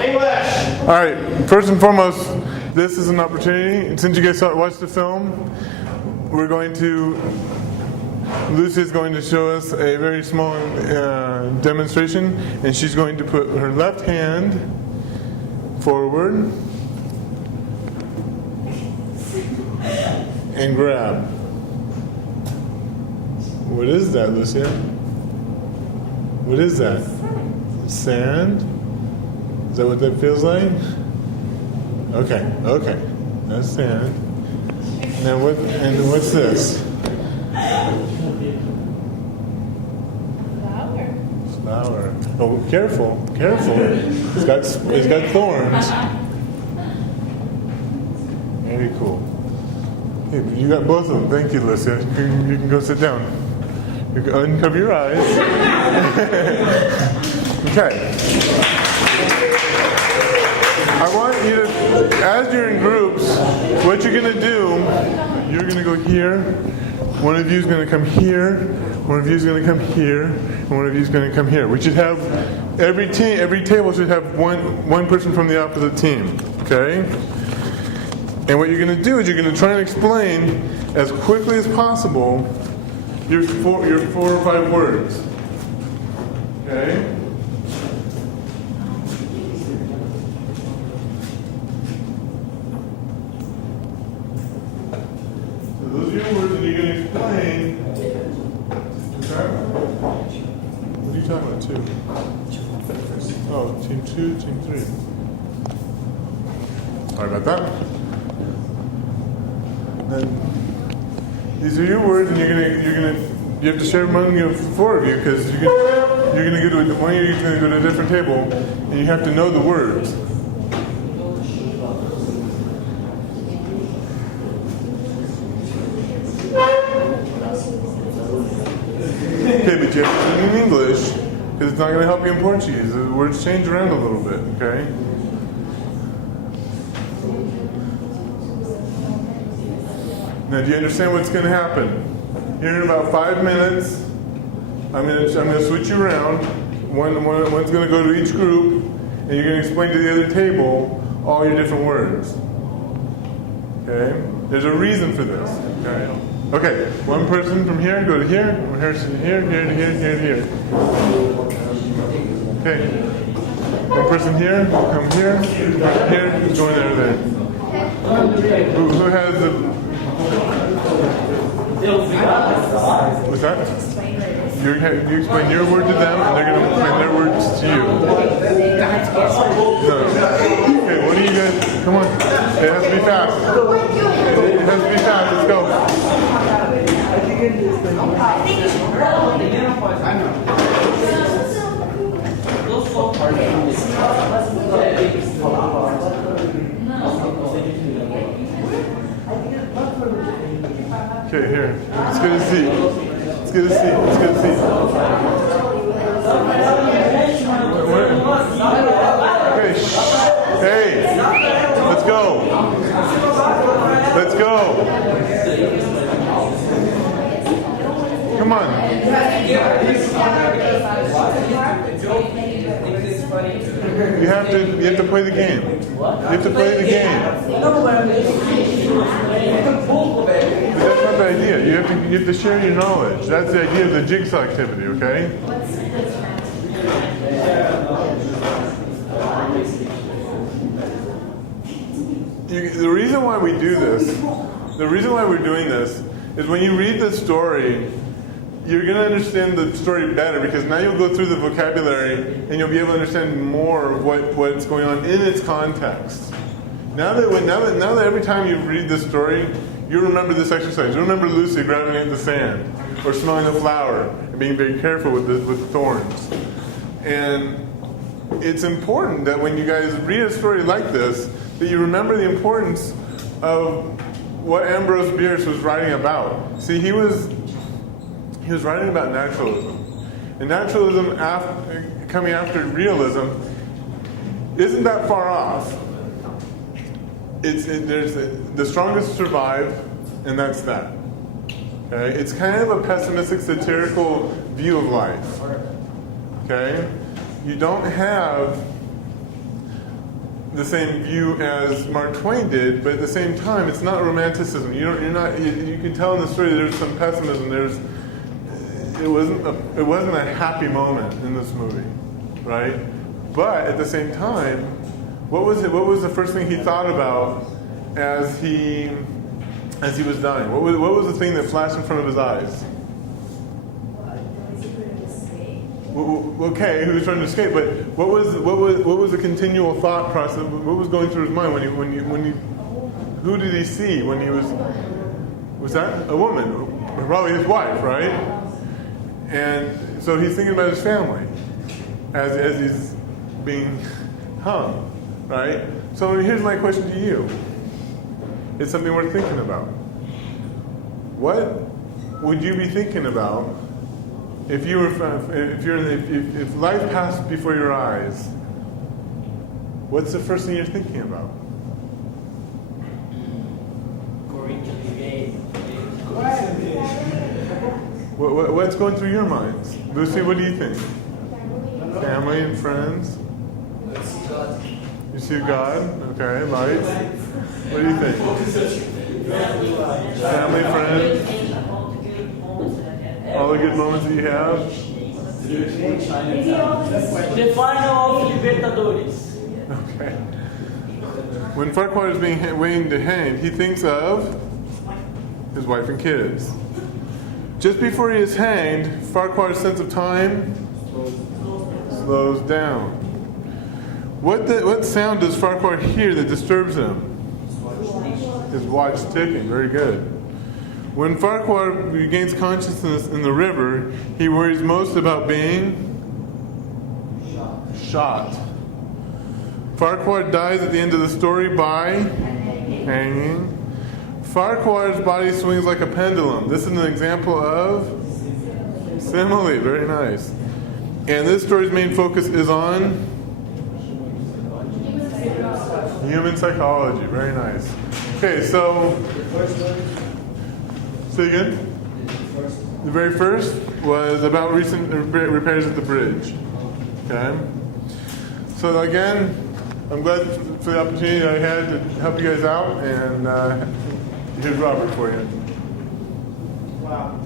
English! Alright, first and foremost, this is an opportunity. Since you guys watched the film, Lucy is going to show us a very small demonstration, and she's going to put her left hand forward and grab. What is that, Lucia? What is that? Sand? Is that what that feels like? Okay. That's sand. Now what's this? Flower. Oh, careful. It's got thorns. Very cool. Hey, you got both of them. Thank you, Lucia. You can go sit down. You can uncover your eyes. Okay. I want you to, as you're in groups, what you're going to do, you're going to go here. One of you is going to come here. One of you is going to come here. And one of you is going to come here. We should have, every table should have one person from the opposite team. Okay? And what you're going to do is you're going to try and explain as quickly as possible your four or five words. Okay? So those are your words, and you're going to explain. What are you talking about, two? Oh, team 2, team 3. Sorry about that. And these are your words, and you have to share among the four of you, because you're going to go to one of you is going to go to a different table, and you have to know the words. Okay, but you have to speak in English, because it's not going to help you in Portuguese. The words change around a little bit, okay? Now, do you understand what's going to happen? Here in about 5 minutes, I'm going to switch you around. One's going to go to each group, and you're going to explain to the other table all your different words. Okay? There's a reason for this. Okay, one person from here, go to here. One person here, here to here, here to here. Okay. One person here, come here, here, join there. Who has the... What's that? You explain your word to them, and they're going to explain their words to you. No. Okay, what do you guys... Come on. It has to be fast. It has to be fast. Let's go. Okay, here. Let's get a seat. Let's get a seat. Let's get a seat. Okay, shh. Hey, let's go. Let's go. Come on. You have to play the game. You have to play the game. But that's not the idea. You have to share your knowledge. That's the idea of the jigsaw activity, okay? The reason why we do this, the reason why we're doing this, is when you read the story, you're going to understand the story better, because now you'll go through the vocabulary and you'll be able to understand more of what's going on in its context. Now that every time you read this story, you remember this exercise. You remember Lucy grabbing at the sand, or smelling the flower, and being very careful with the thorns. And it's important that when you guys read a story like this, that you remember the importance of what Ambrose Bierce was writing about. See, he was writing about naturalism. And naturalism, coming after realism, isn't that far off. There's the strongest survive, and that's that. Okay? It's kind of a pessimistic, satirical view of life. Okay? You don't have the same view as Mark Twain did, but at the same time, it's not romanticism. You can tell in the story that there's some pessimism. It wasn't a happy moment in this movie, right? But at the same time, what was the first thing he thought about as he was dying? What was the thing that flashed in front of his eyes? Okay, he was trying to escape, but what was the continual thought process? What was going through his mind who did he see when he was that a woman? Probably his wife, right? And so he's thinking about his family as he's being hung, right? So here's my question to you. It's something worth thinking about. What would you be thinking about if life passed before your eyes? What's the first thing you're thinking about? What's going through your minds? Lucy, what do you think? Family and friends? You see God? Okay, lights. What do you think? Family, friends? All the good moments that you have? The final of Libertadores. Okay. When Farquhar is being waiting to hang, he thinks of his wife and kids. Just before he is hanged, Farquhar's sense of time slows down. What sound does Farquhar hear that disturbs him? His watch ticking. Very good. When Farquhar regains consciousness in the river, he worries most about being shot. Farquhar dies at the end of the story by hanging. Farquhar's body swings like a pendulum. This is an example of simile. Very nice. And this story's main focus is on human psychology. Very nice. Okay, so say again. The very first was about recent repairs at the bridge. Okay. So again, I'm glad for the opportunity I had to help you guys out, and here's Robert for you. Wow.